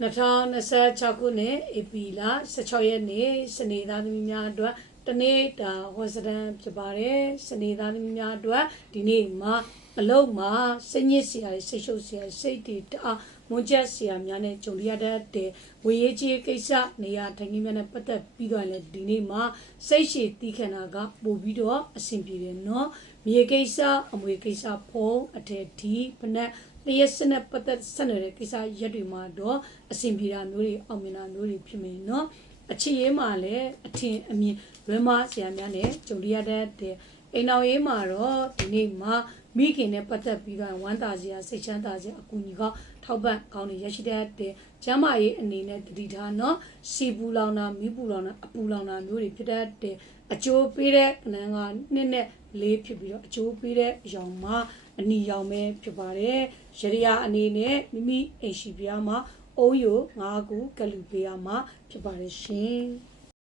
2026ခုနှစ်ဧပြီလ16ရက်နေ့စနေသားသမီးများအတွက်တနေ့တာဟောစတန်ဖြစ်ပါတယ်စနေသားသမီးများအတွက်ဒီနေ့မှာအလုံးမှာစိတ်ညစ်စရာစိတ်ရှုပ်စရာစိတ်တွေတအားမွန်းချက်စရာများနဲ့ကြုံရတဲ့ဝေရေးကြီးကိစ္စနေရာထိုင်ခင်းများနဲ့ပတ်သက်ပြီးတော့လည်းဒီနေ့မှာစိတ်ရှည်တီးခဏကပို့ပြီးတော့အဆင်ပြေတယ်နော်မြေကိစ္စအမွေကိစ္စဖုံးအထက်ဒီဖနက်လျှက်စနဲ့ပတ်သက်ဆက်နွယ်တဲ့ကိစ္စရက်တွေမှာတော့အဆင်ပြေတာမျိုးတွေအောင်မြင်တာမျိုးတွေဖြစ်မယ်နော်အချစ်ရေးမှာလည်းအထင်အမြင်လွဲမဆရာများနဲ့ကြုံရတဲ့အိမ်တော်ရေးမှာတော့ဒီနေ့မှာမိခင်နဲ့ပတ်သက်ပြီးတော့ဝမ်းသာစရာစိတ်ချမ်းသာစရာအကူအညီကထောက်ပံ့ကောင်းနေရရှိတဲ့ကျမ်းမာရေးအနေနဲ့တတိထားနော်စီပူလောင်တာမီးပူလောင်တာအပူလောင်တာမျိုးတွေဖြစ်တဲ့အကျိုးပေးတဲ့ကဏ္ဍကနှစ်နဲ့လေးဖြစ်ပြီးတော့အကျိုးပေးတဲ့အရောင်မှာအနီရောင်ပဲဖြစ်ပါတယ်ရရအနေနဲ့မိမိအိမ်ရှိပြားမှာအုံးယို9ခုကလူပေးရမှာဖြစ်ပါတယ်ရှင်